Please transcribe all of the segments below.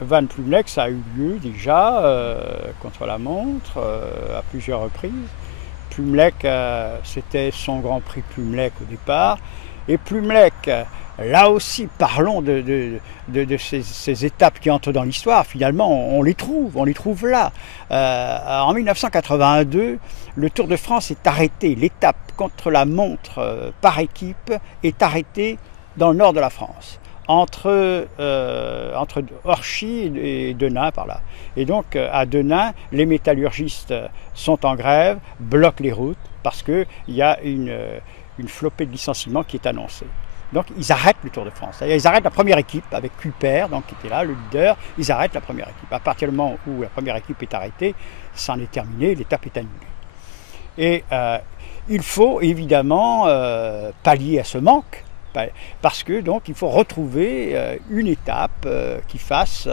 Vannes-Plumelec, ça a eu lieu déjà contre la montre à plusieurs reprises. Plumelec, c'était son Grand Prix Plumelec au départ. Et Plumelec, là aussi, parlons de ces étapes qui entrent dans l'histoire. Finalement, on les trouve là. En 1982, le Tour de France est arrêté. L'étape contre la montre par équipe est arrêtée dans le nord de la France, entre Orchy et Denain par là. Et donc à Denain, les métallurgistes sont en grève, bloquent les routes parce qu'il y a une flopée de licenciements qui est annoncée. Donc ils arrêtent le Tour de France. Ils arrêtent la première équipe avec Kuiper, donc, qui était là, le leader. Ils arrêtent la première équipe. À partir du moment où la première équipe est arrêtée, c'en est terminé, l'étape est annulée. Et il faut évidemment pallier à ce manque, parce que donc il faut retrouver une étape qui fasse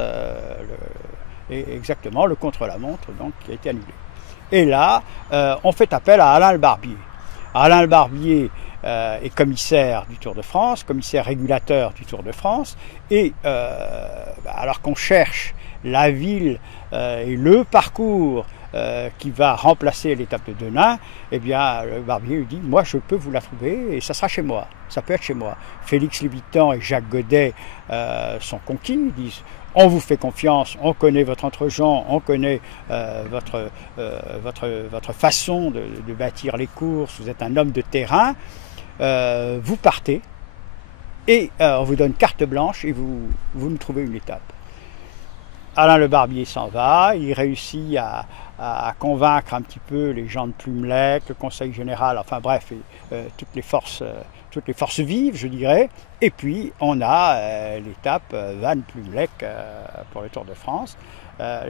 exactement le contre-la-montre donc qui a été annulé. Et là, on fait appel à Alain Le Barbier. Alain Le Barbier est commissaire du Tour de France, commissaire régulateur du Tour de France, et alors qu'on cherche la ville et le parcours qui va remplacer l'étape de Denain, eh bien, le Barbier lui dit « Moi, je peux vous la trouver et ça sera chez moi. Ça peut être chez moi. » Félix Lévitan et Jacques Godet sont conquis. Ils disent « On vous fait confiance, on connaît votre entre-gens, on connaît votre façon de bâtir les courses, vous êtes un homme de terrain, vous partez et on vous donne carte blanche et vous nous trouvez une étape. » Alain Le Barbier s'en va, il réussit à convaincre un petit peu les gens de Plumelec, le conseil général, enfin bref, toutes les forces vives, je dirais. Et puis on a l'étape Vannes-Plumelec pour le Tour de France.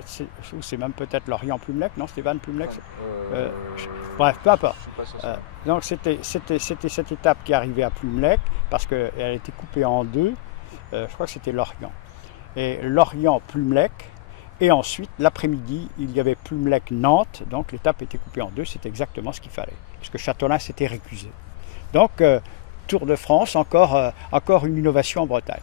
C'est même peut-être Lorient-Plumelec, non, c'était Vannes-Plumelec. Bref, peu importe. Donc c'était cette étape qui arrivait à Plumelec, parce qu'elle a été coupée en deux, je crois que c'était Lorient. Et Lorient-Plumelec, et ensuite l'après-midi il y avait Plumelec-Nantes, donc l'étape était coupée en deux, c'est exactement ce qu'il fallait, parce que Châtelain s'était récusé. Donc Tour de France, encore une innovation en Bretagne.